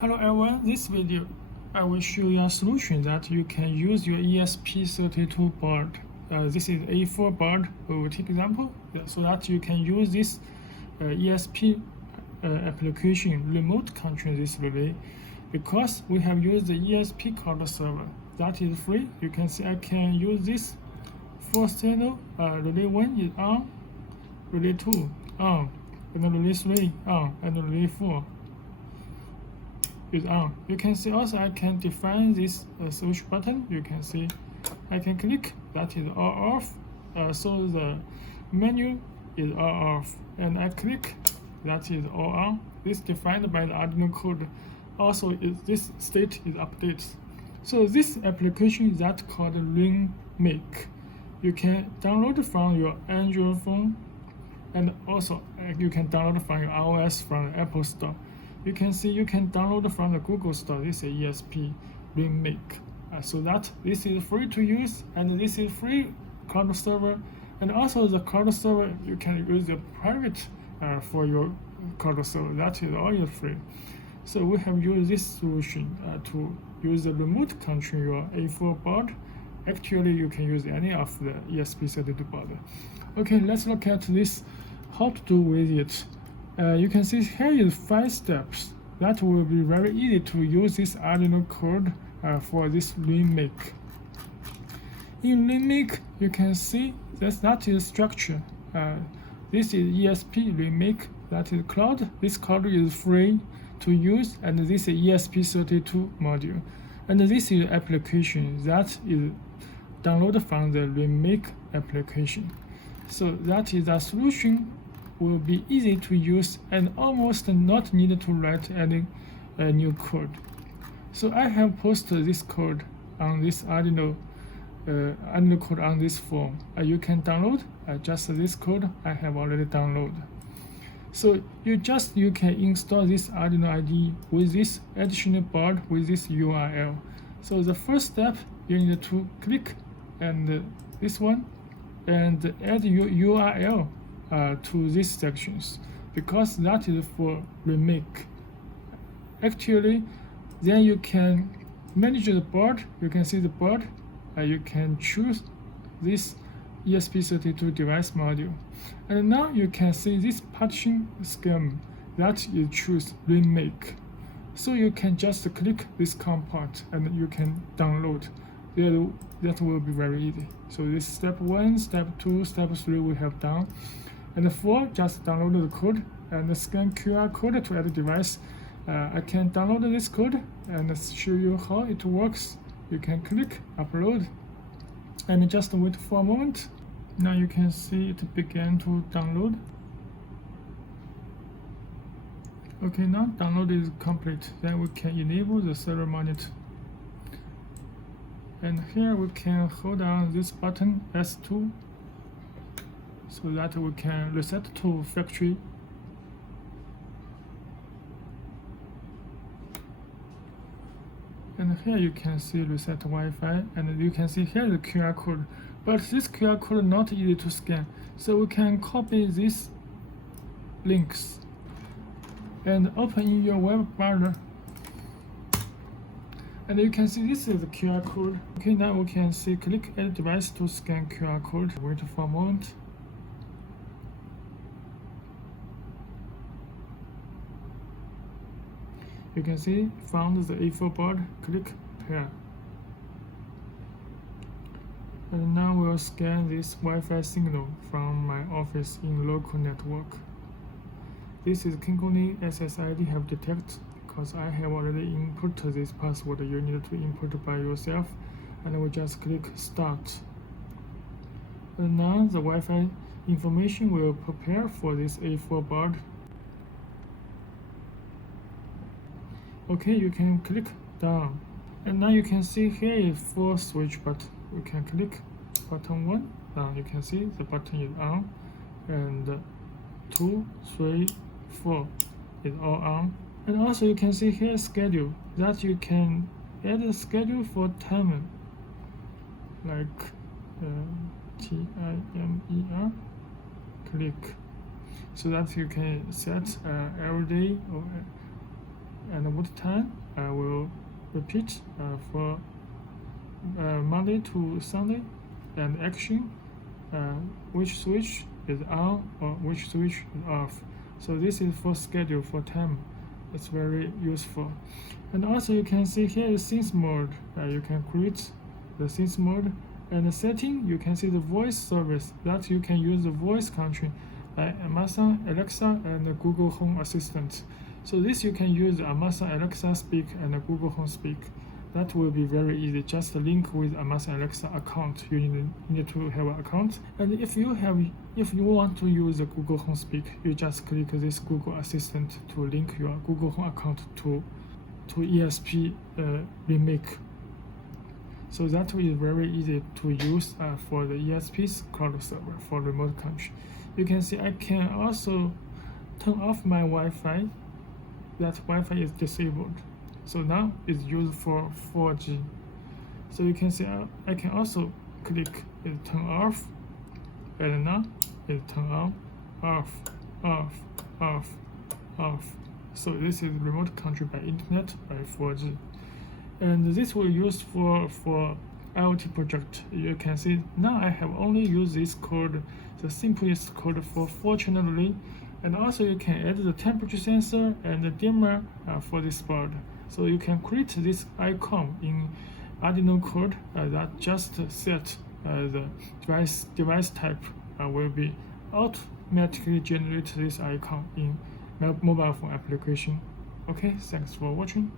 Hello everyone, this video I will show you a solution that you can use your ESP32 board. This is A4 board we will take example, so that you can use this ESP application remote control this relay. Because we have used the ESP Cloud server that is free, you can see I can use this 4-channel relay 1 is on, relay 2 on, and relay 3 on, and relay 4 is on. You can see also I can define this switch button. You can see I can click, that is all off, so the menu is all off, and I click, that is all on. This defined by the Arduino code. Also this state is updated. So this application is that called RainMaker. You can download from your Android phone, and also you can download from your iOS from the Apple Store. You can see you can download from the Google Store. This is ESP RainMaker. So that this is free to use, and this is free cloud server. And also the cloud server you can use the private for your cloud server. That is all free. So we have used this solution to use the remote control your A4 board. Actually, you can use any of the ESP32 board. Okay, let's look at this. How to do with it. You can see here is 5 steps. That will be very easy to use this Arduino code for this RainMaker. In RainMaker, you can see that is structure. This is ESP RainMaker, that is cloud. This cloud is free to use, and this is ESP32 module. And this is application that is downloaded from the RainMaker application. So that is a solution will be easy to use and almost not needed to write any new code. So I have posted this code on this Arduino code on this form. You can download just this code I have already downloaded. So you can install this Arduino IDE with this additional board with this URL. So the first step, you need to click and this one and add your URL to these sections, because that is for RainMaker. Actually, then you can manage the board. You can see the board. You can choose this ESP32 device module, and now you can see this partition scheme that you choose RainMaker. So you can just click this component and you can download. That will be very easy. So this step 1, step 2, step 3 we have done. And 4, just download the code and scan QR code to add the device. I can download this code and show you how it works. You can click upload and just wait for a moment. Now you can see it began to download. Okay, now download is complete. Then we can enable the server monitor. And here we can hold on this button S2, so that we can reset to factory. And here you can see reset Wi-Fi, and you can see here the QR code. But this QR code not easy to scan, so we can copy these links and open in your web browser. And you can see this is the QR code. Okay, now we can see click add device to scan QR code. Wait for a moment. You can see found the A4 board, click here. And now we'll scan this Wi-Fi signal from my office in local network. This is KinCony SSID have detected, because I have already input this password. You need to input by yourself, and we just click start. And now the Wi-Fi information will prepare for this A4 board. Okay, you can click down, and now you can see here is 4 switch button. We can click button 1. Now you can see the button is on, and 2, 3, 4 is all on. And also you can see here schedule, that you can add a schedule for timer, like timer, click, so that you can set every day or and what time I will repeat for Monday to Sunday, and action, which switch is on or which switch is off. So this is for schedule, for time. It's very useful. And also you can see here is sync mode. You can create the sync mode, and the setting you can see the voice service that you can use the voice control like Amazon Alexa and the Google Home Assistant. So this you can use Amazon Alexa Speak and the Google Home Speak. That will be very easy. Just link with Amazon Alexa account. You need to have an account. And if you want to use the Google Home Speak, you just click this Google Assistant to link your Google Home account to ESP RainMaker. So that is very easy to use for the ESP's cloud server for remote control. You can see I can also turn off my Wi-Fi. That Wi-Fi is disabled. So now it's used for 4G. So you can see I can also click it turn off, and now it turn on, off, off, off, off. So this is remote control by internet by 4G. And this will use for IoT project. You can see now I have only used this code, the simplest code for 4-channel relay. And also you can add the temperature sensor and the dimmer for this board. So you can create this icon in Arduino code that just set the device type will be automatically generate this icon in mobile phone application. Okay, thanks for watching.